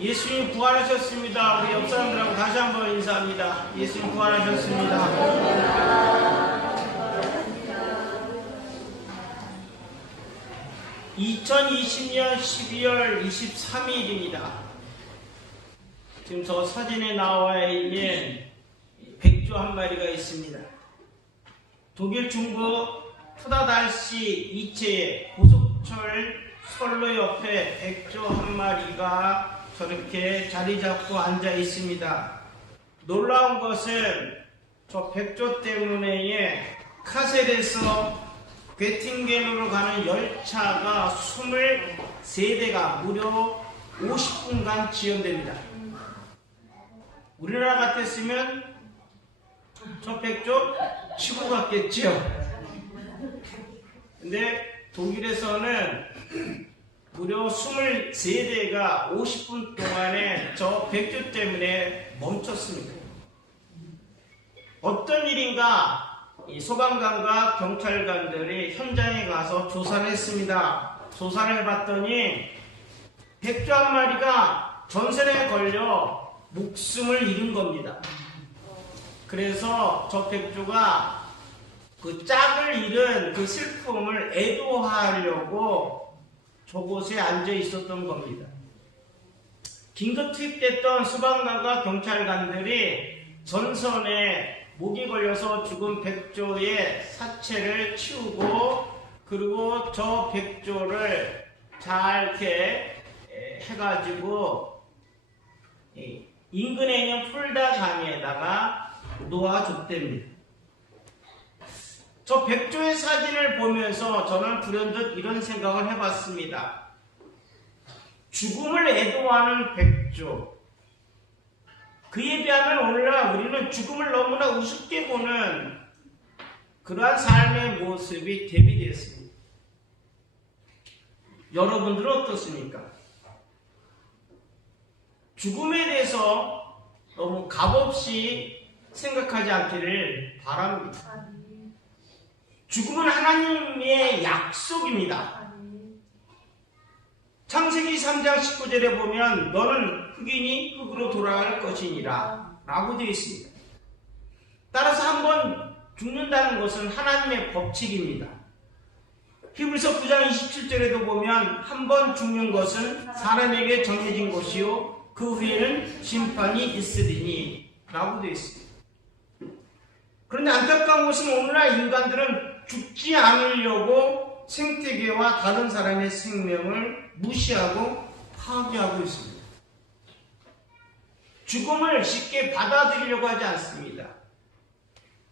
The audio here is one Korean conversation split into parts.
예수님 부활하셨습니다. 우리 옆 사람들하고 다시 한번 인사합니다. 예수님 부활하셨습니다. 2020년 12월 23일입니다. 지금 저 사진에 나와 있는 백조 한 마리가 있습니다. 독일 중부 푸다달시 이체의 고속철 선로 옆에 백조 한 마리가 저렇게 자리 잡고 앉아 있습니다. 놀라운 것은 저 백조 때문에 카셀에서 괴팅겐으로 가는 열차가 23대가 무려 50분간 지연됩니다. 우리나라 같았으면 저 백조 치고 갔겠죠. 근데 독일에서는 무려 23대가 50분 동안에 저 백조 때문에 멈췄습니다. 어떤 일인가? 이 소방관과 경찰관들이 현장에 가서 조사를 했습니다. 조사를 해봤더니 백조 한 마리가 전설에 걸려 목숨을 잃은 겁니다. 그래서 저 백조가 그 짝을 잃은 그 슬픔을 애도하려고 저곳에 앉아 있었던 겁니다. 긴급 투입됐던 소방관과 경찰관들이 전선에 목이 걸려서 죽은 백조의 사체를 치우고, 그리고 저 백조를 잘 이렇게 해가지고 인근에 있는 풀다 강에다가 놓아줬답니다. 저 백조의 사진을 보면서 저는 불현듯 이런 생각을 해봤습니다. 죽음을 애도하는 백조, 그에 비하면 오늘날 우리는 죽음을 너무나 우습게 보는 그러한 삶의 모습이 대비되었습니다. 여러분들은 어떻습니까? 죽음에 대해서 너무 값없이 생각하지 않기를 바랍니다. 죽음은 하나님의 약속입니다. 창세기 3장 19절에 보면 너는 흑인이 흑으로 돌아갈 것이니라 라고 되어 있습니다. 따라서 한번 죽는다는 것은 하나님의 법칙입니다. 히브리서 9장 27절에도 보면 한번 죽는 것은 사람에게 정해진 것이요 그 후에는 심판이 있으리니 라고 되어 있습니다. 그런데 안타까운 것은 오늘날 인간들은 죽지 않으려고 생태계와 다른 사람의 생명을 무시하고 파괴하고 있습니다. 죽음을 쉽게 받아들이려고 하지 않습니다.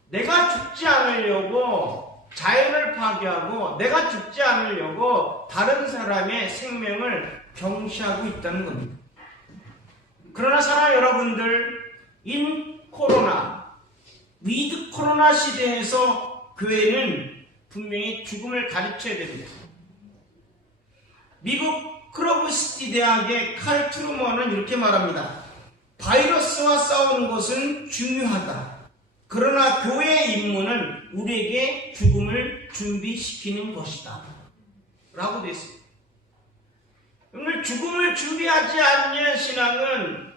내가 죽지 않으려고 자연을 파괴하고 내가 죽지 않으려고 다른 사람의 생명을 경시하고 있다는 겁니다. 그러나 사랑 여러분들, 인 코로나, 위드 코로나 시대에서 교회는 분명히 죽음을 가르쳐야 됩니다. 미국 크로브시티 대학의 칼 트루먼은 이렇게 말합니다. 바이러스와 싸우는 것은 중요하다. 그러나 교회의 임무는 우리에게 죽음을 준비시키는 것이다. 라고 되어 있습니다. 오늘 죽음을 준비하지 않는 신앙은,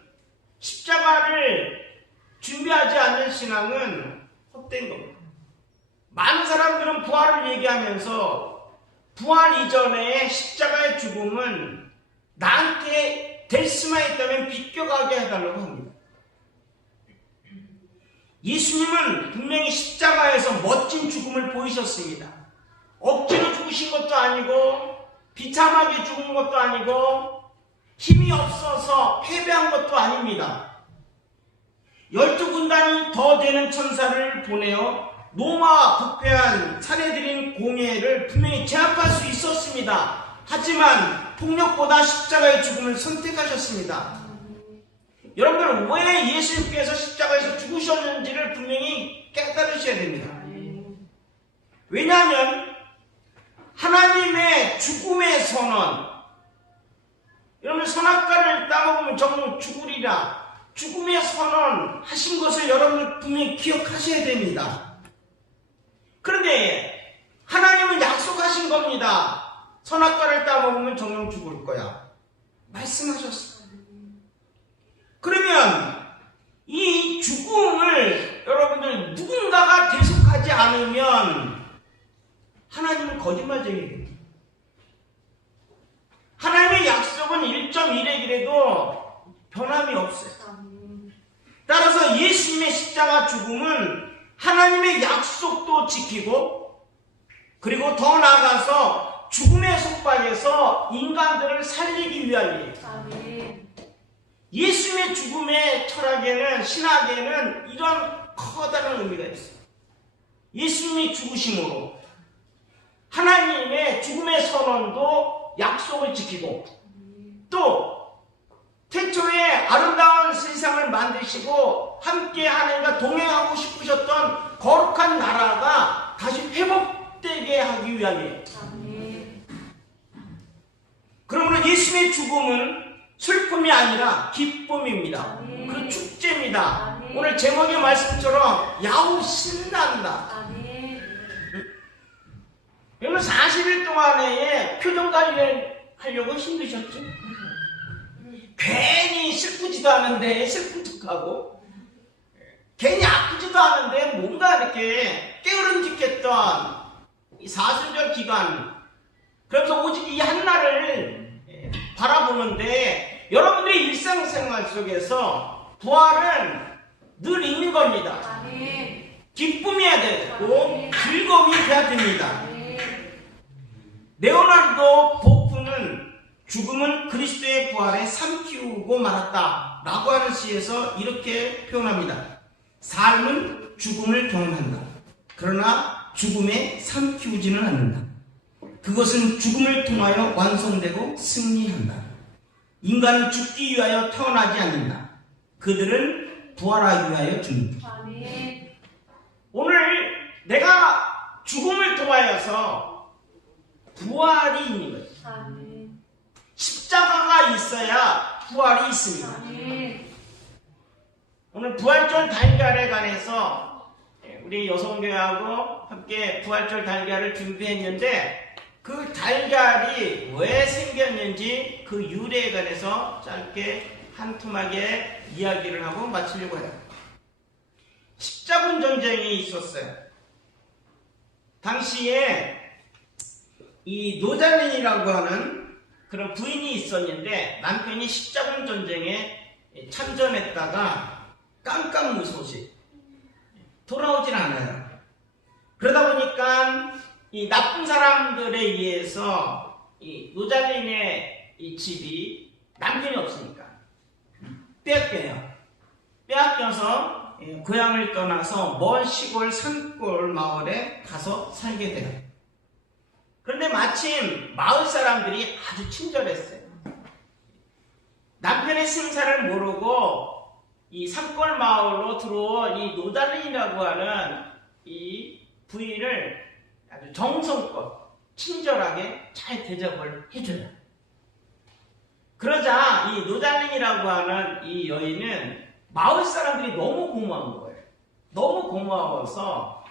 십자가를 준비하지 않는 신앙은 헛된 겁니다. 많은 사람들은 부활을 얘기하면서 부활 이전에 십자가의 죽음은 나한테 될 수만 있다면 비껴가게 해달라고 합니다. 예수님은 분명히 십자가에서 멋진 죽음을 보이셨습니다. 억지로 죽으신 것도 아니고 비참하게 죽은 것도 아니고 힘이 없어서 패배한 것도 아닙니다. 12군단이 더 되는 천사를 보내어 노마와 부패한 차례드린 공예를 분명히 제압할 수 있었습니다. 하지만 폭력보다 십자가의 죽음을 선택하셨습니다. 여러분들, 왜 예수님께서 십자가에서 죽으셨는지를 분명히 깨달으셔야 됩니다. 왜냐하면 하나님의 죽음의 선언, 여러분 선악과를 따먹으면 정말 죽으리라, 죽음의 선언 하신 것을 여러분들 분명히 기억하셔야 됩니다. 그런데 하나님은 약속하신 겁니다. 선악과를 따먹으면 정령 죽을 거야. 말씀하셨어요. 변함이 없어요. 따라서 예수님의 십자가 죽음은 하나님의 약속도 지키고, 그리고 더 나아가서 죽음의 속박에서 인간들을 살리기 위함이에요. 예수님의 죽음의 철학에는, 신학에는 이런 커다란 의미가 있어요. 예수님이 죽으심으로 하나님의 죽음의 선언도 약속을 지키고, 또 태초에 아름다운 세상을 만드시고 함께 하나님과 동행하고 싶으셨던 거룩한 나라가 다시 회복되게 하기 위함이에요. 그러므로 예수님의 죽음은 슬픔이 아니라 기쁨입니다. 그 축제입니다. 오늘 제목의 말씀처럼 야후 신난다. 여러분 40일 동안에 표정 관리를 하려고 힘드셨죠? 괜히 슬프지도 않은데 슬픈 척하고, 괜히 아프지도 않은데 뭔가 이렇게 깨우름직했던 이 사순절 기간, 그래서 오직 이 한날을 바라보는데, 여러분들의 일상생활 속에서 부활은 늘 있는 겁니다. 기쁨이어야 되고 즐거움이 돼야 됩니다. 레오나르도 보프는 죽음은 그리스도의 부활에 삼키우고 말았다 라고 하는 시에서 이렇게 표현합니다. 삶은 죽음을 경험한다. 그러나 죽음에 삼키우지는 않는다. 그것은 죽음을 통하여 완성되고 승리한다. 인간은 죽기 위하여 태어나지 않는다. 그들은 부활하기 위하여 죽는다. 오늘 내가 죽음을 통하여서 부활이 있는 거예요. 십자가가 있어야 부활이 있습니다. 오늘 부활절 달걀에 관해서 우리 여성교회하고 함께 부활절 달걀을 준비했는데, 그 달걀이 왜 생겼는지 그 유래에 관해서 짧게 한 토막에 이야기를 하고 마치려고 해요. 십자군 전쟁이 있었어요. 당시에 이 노잘린이라고 하는 그런 부인이 있었는데, 남편이 십자군 전쟁에 참전했다가 깜깜무소식 돌아오질 않아요. 그러다 보니까 이 나쁜 사람들에 의해서 이 노잘린의 이 집이 남편이 없으니까 빼앗겨요. 빼앗겨서 고향을 떠나서 먼 시골 산골 마을에 가서 살게 돼요. 그런데 마침 마을 사람들이 아주 친절했어요. 남편의 생사를 모르고 이 산골 마을로 들어온 이 노달린이라고 하는 이 부인을 아주 정성껏 친절하게 잘 대접을 해줘요. 그러자 이 노달린이라고 하는 이 여인은 마을 사람들이 너무 고마운 거예요. 너무 고마워서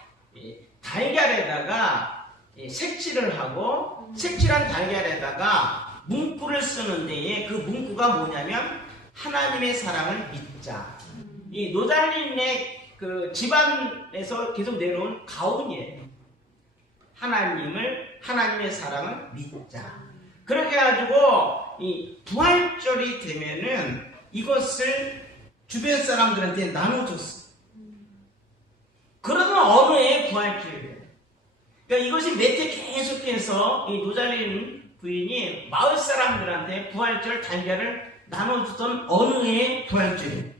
달걀에다가 색칠을 하고, 색칠한 달걀에다가 문구를 쓰는 데에 그 문구가 뭐냐면 하나님의 사랑을 믿자. 이 노달린의 그 집안에서 계속 내려온 가훈이에요. 하나님의 사랑을 믿자. 그렇게 해가지고 이 부활절이 되면은 이것을 주변 사람들한테 나눠줬어. 그러던 어느 해 부활절이에요. 그러니까 이것이 몇 해 계속해서 이 노잘린 부인이 마을 사람들한테 부활절 달걀을 나눠주던 어느 해의 부활절이에요.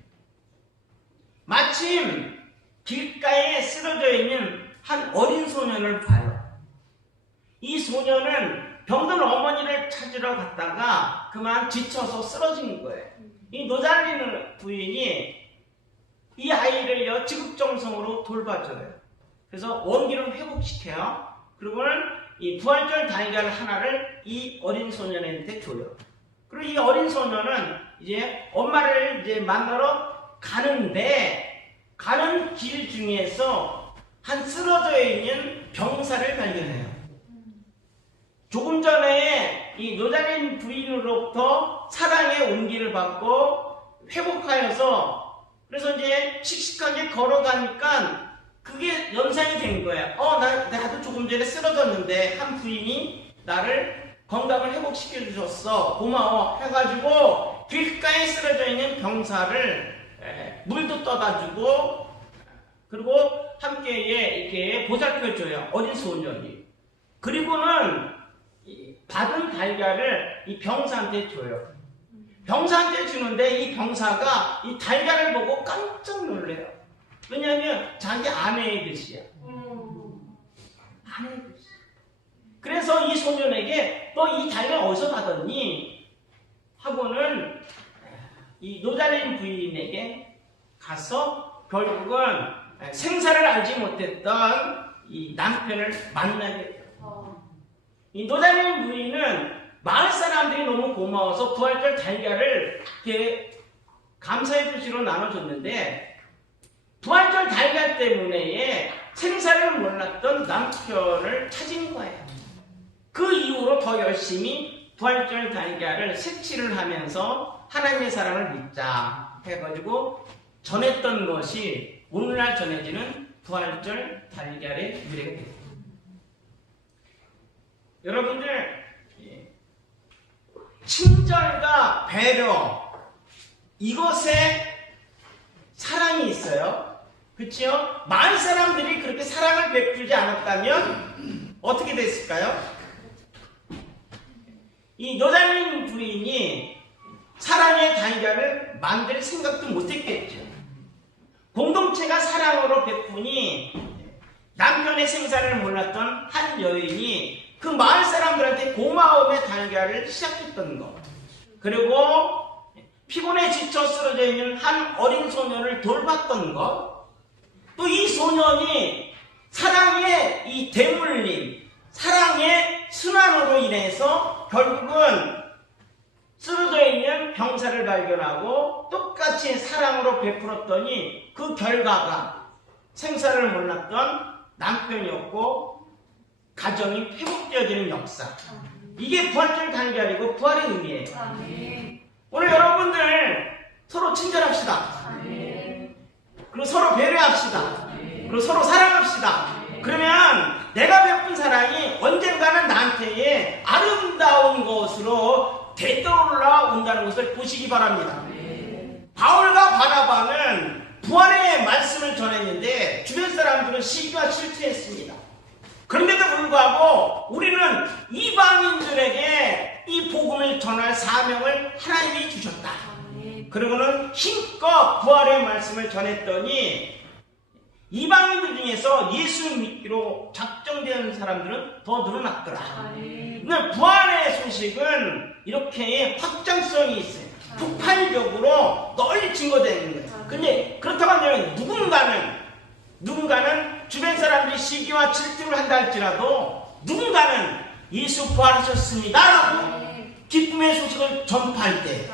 마침 길가에 쓰러져 있는 한 어린 소년을 봐요. 이 소년은 병든 어머니를 찾으러 갔다가 그만 지쳐서 쓰러진 거예요. 이 노잘린 부인이 이 아이를 지극정성으로 돌봐줘요. 그래서 원기를 회복시켜요. 그리고는 이 부활절 달걀 하나를 이 어린 소년한테 줘요. 그리고 이 어린 소년은 이제 엄마를 이제 만나러 가는데, 가는 길 중에서 한 쓰러져 있는 병사를 발견해요. 조금 전에 이 노잘린 부인으로부터 사랑의 온기를 받고 회복하여서, 그래서 이제 씩씩하게 걸어가니까 그게 연상이 된 거야. 나도 조금 전에 쓰러졌는데 한 부인이 나를 건강을 회복시켜 주셨어. 고마워. 해가지고 길가에 길가에 쓰러져 있는 병사를 물도 떠다 주고, 그리고 함께 이렇게 보살펴줘요. 어린 소년이. 그리고는 받은 달걀을 이 병사한테 줘요. 병사한테 주는데 이 병사가 이 달걀을 보고 깜짝 놀래요. 왜냐하면 자기 아내의 뜻이야. 아내의 뜻이야. 그래서 이 소년에게 너 이 달걀 어디서 받았니? 하고는 이 노자린 부인에게 가서 결국은 생사를 알지 못했던 이 남편을 만나게 돼요. 이 노자린 부인은 마을 사람들이 너무 고마워서 부활절 달걀을 이렇게 감사의 표시로 나눠줬는데, 부활절 달걀 때문에 생사를 몰랐던 남편을 찾은 거예요. 그 이후로 더 열심히 부활절 달걀을 색칠을 하면서 하나님의 사랑을 믿자 해가지고 전했던 것이 오늘날 전해지는 부활절 달걀의 유래가 됩니다. 여러분들, 친절과 배려, 이것에 사랑이 있어요. 그렇죠? 마을 사람들이 그렇게 사랑을 베풀지 않았다면 어떻게 됐을까요? 이 노자린 부인이 사랑의 달걀을 만들 생각도 못했겠죠. 공동체가 사랑으로 베푸니 남편의 생사를 몰랐던 한 여인이 그 마을 사람들한테 고마움의 달걀을 시작했던 것, 그리고 피곤에 지쳐 쓰러져 있는 한 어린 소년을 돌봤던 것, 또 이 소년이 사랑의 이 대물림, 사랑의 순환으로 인해서 결국은 쓰러져 있는 병사를 발견하고 똑같이 사랑으로 베풀었더니 그 결과가 생사를 몰랐던 남편이었고 가정이 회복되어지는 역사. 이게 부활절 달걀이고 부활의 의미예요. 오늘 여러분들 서로 친절합시다. 그리고 서로 배려합시다. 그리고 서로 사랑합시다. 그러면 내가 베푼 사랑이 언젠가는 나한테의 아름다운 것으로 되돌아 온다는 것을 보시기 바랍니다. 바울과 바나바는 부활의 말씀을 전했는데 주변 사람들은 시기와 질투했습니다. 그런데도 불구하고 우리는 이방인들에게 이 복음을 전할 사명을 하나님이 주셨다. 그리고는 힘껏 부활의 말씀을 전했더니 이방인들 중에서 예수 믿기로 작정된 사람들은 더 늘어났더라. 근데 부활의 소식은 이렇게 확장성이 있어요. 폭발적으로 널리 증거되는 거예요. 근데 그렇다고 하면 누군가는 주변 사람들이 시기와 질투를 한다 할지라도 누군가는 예수 부활하셨습니다 라고 기쁨의 소식을 전파할 때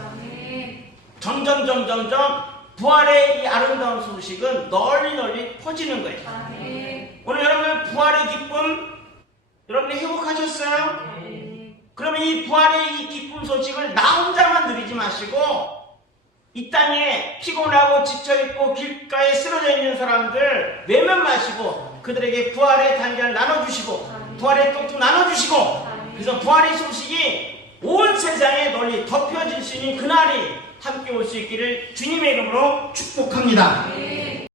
점점 부활의 이 아름다운 소식은 널리 퍼지는 거예요. 오늘 여러분 부활의 기쁨 여러분이 회복하셨어요? 그러면 이 부활의 이 기쁨 소식을 나 혼자만 누리지 마시고 이 땅에 피곤하고 지쳐있고 길가에 쓰러져 있는 사람들 외면 마시고 그들에게 부활의 단계를 나눠주시고 부활의 떡도 나눠주시고 그래서 부활의 소식이 온 세상에 널리 덮여질 수 있는 그날이 함께 올 수 있기를 주님의 이름으로 축복합니다.